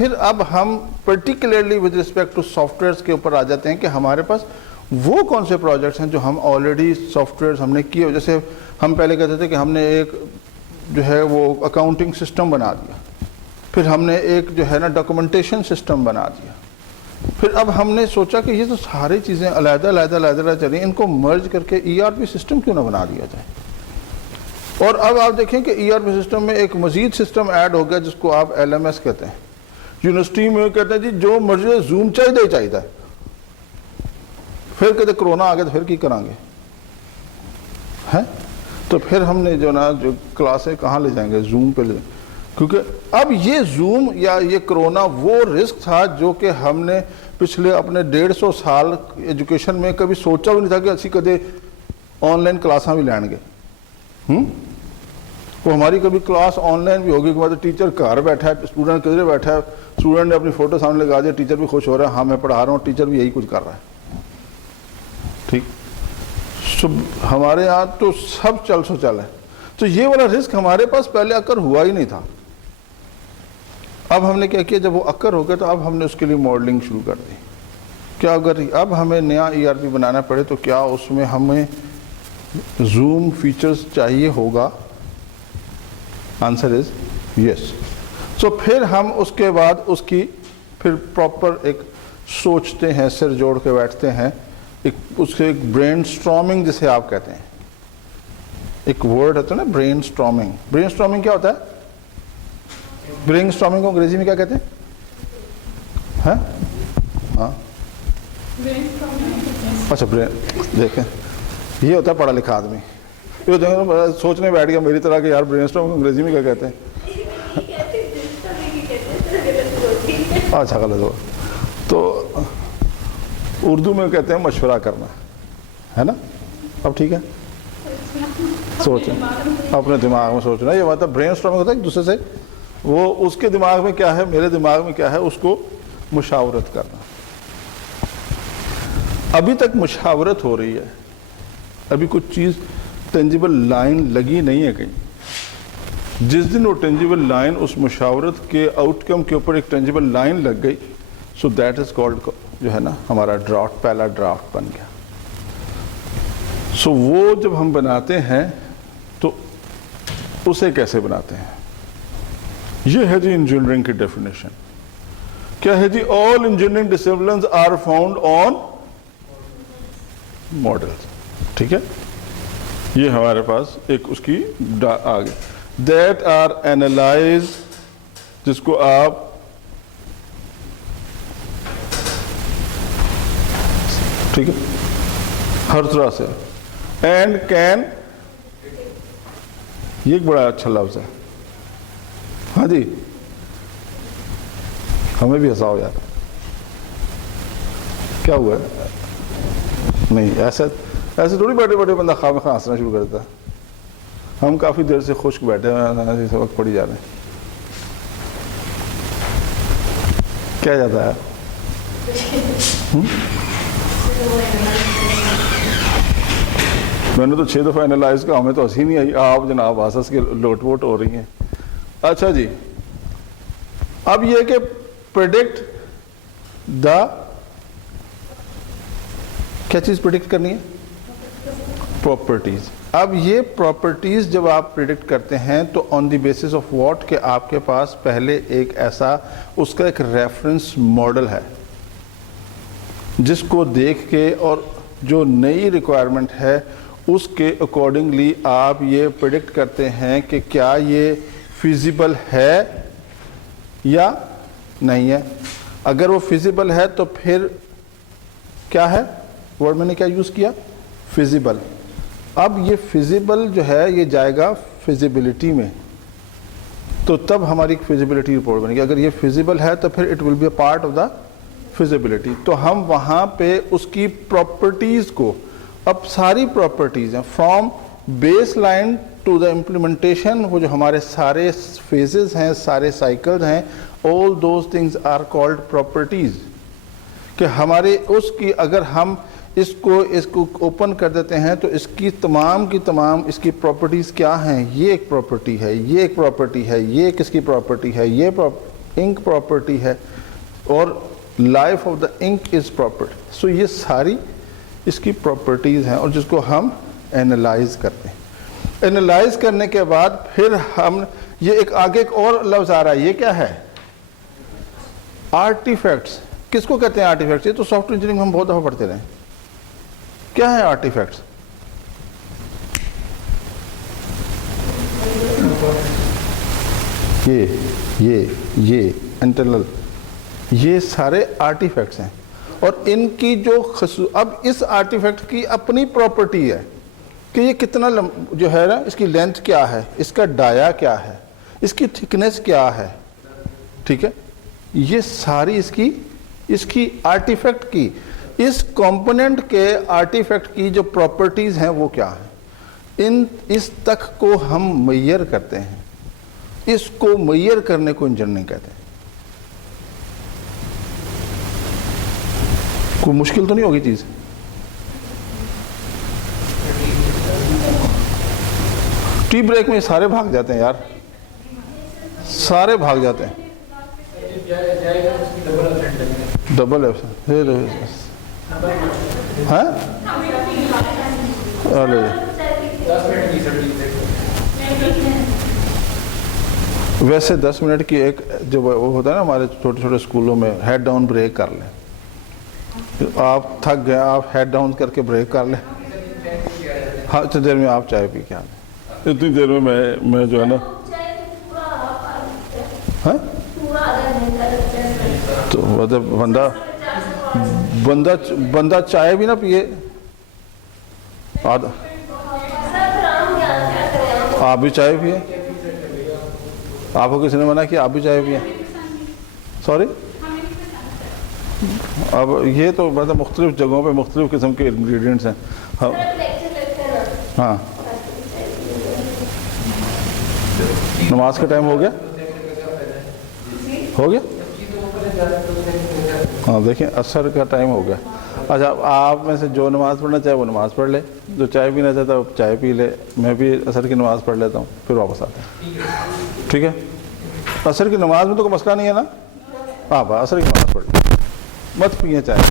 پھر اب ہم particularly with respect to softwares کے اوپر آ جاتے ہیں کہ ہمارے پاس وہ کون سے پروجیکٹس ہیں جو ہم آلریڈی سافٹ ویئرس ہم نے کیے. جیسے ہم پہلے کہتے تھے کہ ہم نے ایک جو ہے وہ اکاؤنٹنگ سسٹم بنا دیا, پھر ہم نے ایک جو ہے نا ڈاکومنٹیشن سسٹم بنا دیا, پھر اب ہم نے سوچا کہ یہ تو ساری چیزیں علیحدہ علیحدہ چلیں, ان کو مرج کر کے ERP سسٹم کیوں نہ بنا دیا جائے. اور اب آپ دیکھیں کہ ERP سسٹم میں ایک مزید سسٹم ایڈ ہو گیا جس کو آپ LMS کہتے ہیں. یونیورسٹی میں کہتے ہیں جی جو مرضی زوم چاہیے, پھر کہتے کرونا آ گیا تو پھر کی کریں گے ہیں, تو پھر ہم نے جو نا جو کلاسیں کہاں لے جائیں گے, زوم پہ لے جائیں گے. کیونکہ اب یہ زوم یا یہ کرونا وہ رسک تھا جو کہ ہم نے پچھلے اپنے 150 سال ایجوکیشن میں کبھی سوچا بھی نہیں تھا کہ اسی کدے آن لائن کلاساں بھی لین گے. وہ ہماری کبھی کلاس آن لائن بھی ہوگی, کہ بعد ٹیچر گھر بیٹھا ہے, اسٹوڈنٹ کدھر بیٹھا ہے, اسٹوڈنٹ نے اپنی فوٹو سامنے لگا دیا, ٹیچر بھی خوش ہو رہا ہے, ہاں میں پڑھا رہا ہوں, ٹیچر بھی یہی کچھ کر رہا ہے. ٹھیک, ہمارے یہاں تو سب چل سو چل ہے. تو یہ والا رسک ہمارے پاس پہلے اکر ہوا ہی نہیں تھا. اب ہم نے کیا کیا, جب وہ اکر ہو گیا تو اب ہم نے اس کے لیے ماڈلنگ شروع کر دی. کیا اگر اب ہمیں نیا ERP بنانا پڑے تو کیا اس میں ہمیں زوم فیچرز چاہیے ہوگا؟ آنسر از یس. سو پھر ہم اس کے بعد اس کی پھر پراپر ایک سوچتے ہیں, سر جوڑ کے بیٹھتے ہیں, اس کے ایک برین سٹارمنگ جسے آپ کہتے ہیں. ایک ورڈ ہے تو نا برین سٹارمنگ. برین سٹارمنگ کیا ہوتا ہے؟ برین سٹارمنگ کو انگریزی میں کیا کہتے ہیں؟ ہاں اچھا, برین دیکھیں یہ ہوتا ہے پڑھا لکھا آدمی, سوچنے بیٹھ گیا میری طرح کہ یار برین سٹارمنگ انگریزی میں کیا کہتے ہیں. اچھا غلط ہوا, تو اردو میں کہتے ہیں مشورہ کرنا, ہے نا. اب ٹھیک ہے, سوچیں اپنے دماغ میں سوچنا. یہ بات ہے برین سٹارمنگ ہوتا ہے ایک دوسرے سے, وہ اس کے دماغ میں کیا ہے, میرے دماغ میں کیا ہے, اس کو مشاورت کرنا. ابھی تک مشاورت ہو رہی ہے, ابھی کچھ چیز ٹینجیبل لائن لگی نہیں ہے کہیں. جس دن وہ ٹینجیبل لائن اس مشاورت کے آؤٹ کم کے اوپر ایک ٹینجیبل لائن لگ گئی, سو دیٹ از کالڈ جو ہے نا ہمارا ڈرافٹ, پہلا ڈرافٹ بن گیا. سو وہ جب ہم بناتے ہیں تو اسے کیسے بناتے ہیں؟ یہ ہے جی انجینئرنگ کی ڈیفینیشن. کیا ہے جی؟ All engineering disciplines are found on models. ٹھیک ہے, یہ ہمارے پاس ایک اس کی آگے دیٹ آر اینالائز, جس کو آپ ٹھیک ہے ہر طرح سے, اینڈ کین, یہ ایک بڑا اچھا لفظ ہے. ہاں جی, ہمیں بھی ہنساؤ یار, کیا ہوا ہے؟ نہیں ایسے تھوڑی بیٹھے بیٹھے بندہ خواہ مخواہ ہنسنا شروع کر دیتا. ہم کافی دیر سے خشک بیٹھے ہیں, سبق پڑھی جا رہے ہیں. کیا جاتا ہے؟ میں نے تو 6 دفعہ اینالائز کا, ہمیں تو ہنسی نہیں آئی, آپ جناب ہنس کے لوٹ ووٹ ہو رہی ہیں. اچھا جی, اب یہ کہ پریڈکٹ دا, کیا چیز پریڈکٹ کرنی ہے؟ پراپرٹیز. اب یہ پراپرٹیز جب آپ پریڈکٹ کرتے ہیں تو آن دی بیسس آف واٹ, کہ آپ کے پاس پہلے ایک ایسا اس کا ایک ریفرنس ماڈل ہے جس کو دیکھ کے اور جو نئی ریکوائرمنٹ ہے اس کے اکارڈنگلی آپ یہ پریڈکٹ کرتے ہیں کہ کیا یہ فیزیبل ہے یا نہیں ہے. اگر وہ فیزیبل ہے تو پھر کیا ہے ورڈ میں نے کیا یوز کیا؟ فیزیبل. اب یہ فیزیبل جو ہے یہ جائے گا فیزیبلٹی میں, تو تب ہماری فیزیبلٹی رپورٹ بنے گی. اگر یہ فیزیبل ہے تو پھر it will be a part of the feasibility. تو ہم وہاں پہ اس کی پراپرٹیز کو, اب ساری پراپرٹیز ہیں from baseline to the implementation, وہ جو ہمارے سارے فیزز ہیں, سارے سائیکلز ہیں, all those things are called properties. کہ ہمارے اس کی اگر ہم اس کو اوپن کر دیتے ہیں تو اس کی تمام اس کی پراپرٹیز کیا ہیں؟ یہ ایک پراپرٹی ہے, یہ ایک پراپرٹی ہے, یہ کس کی پراپرٹی ہے, یہ انک پراپرٹی ہے اور life of the ink is property. So یہ ساری اس کی پراپرٹیز ہیں اور جس کو ہم اینالائز کرتے ہیں. اینالائز کرنے کے بعد پھر ہم یہ ایک آگے ایک اور لفظ آ رہا ہے, یہ کیا ہے؟ آرٹیفیکٹس. کس کو کہتے ہیں آرٹیفیکٹس؟ یہ تو سافٹ ویئر انجینئرنگ ہم بہت دفعہ پڑھتے رہے. کیا ہے آرٹیفیکٹس؟ یہ انٹرنل, یہ سارے آرٹیفیکٹس ہیں اور ان کی جو اب اس آرٹیفیکٹ کی اپنی پراپرٹی ہے کہ یہ کتنا جو ہے نا, اس کی لینتھ کیا ہے, اس کا ڈایا کیا ہے, اس کی تھکنیس کیا ہے, ٹھیک ہے. یہ ساری اس کی آرٹیفیکٹ کی, اس کمپوننٹ کے آرٹیفیکٹ کی جو پراپرٹیز ہیں وہ کیا ہیں, اس تک کو ہم میئر کرتے ہیں. اس کو میئر کرنے کو انجینئرنگ کہتے ہیں. کوئی مشکل تو نہیں ہوگی چیز؟ ٹی بریک میں سارے بھاگ جاتے ہیں یار, سارے بھاگ جاتے ہیں. ڈبل ہاں ویسے 10 منٹ کی ایک جو وہ ہوتا ہے نا ہمارے چھوٹے چھوٹے اسکولوں میں, ہیڈ ڈاؤن بریک کر لیں. آپ تھک گئے, آپ ہیڈ ڈاؤن کر کے بریک کر لیں. ہاں اتنی دیر میں آپ چائے پی کے آ لیں. اتنی دیر میں جو ہے نا, ہاں تو مطلب بندہ چائے بھی نہ پیے, آپ بھی چائے پیے. آپ کو کسی نے منع کیا آپ بھی چائے پیے؟ سوری. اب یہ تو مطلب مختلف جگہوں پہ مختلف قسم کے انگریڈینٹس ہیں. ہاں نماز کا ٹائم ہو گیا؟ ہو گیا؟ ہاں دیکھیں عصر کا ٹائم ہو گیا. اچھا آپ میں سے جو نماز پڑھنا چاہے وہ نماز پڑھ لے, جو چائے پینا چاہتا ہے وہ چائے پی لے. میں بھی عصر کی نماز پڑھ لیتا ہوں پھر واپس آتا ہوں, ٹھیک ہے. عصر کی نماز میں تو کوئی مسئلہ نہیں ہے نا. ہاں عصر کی نماز پڑھ لیں, مت پیئیں چائے.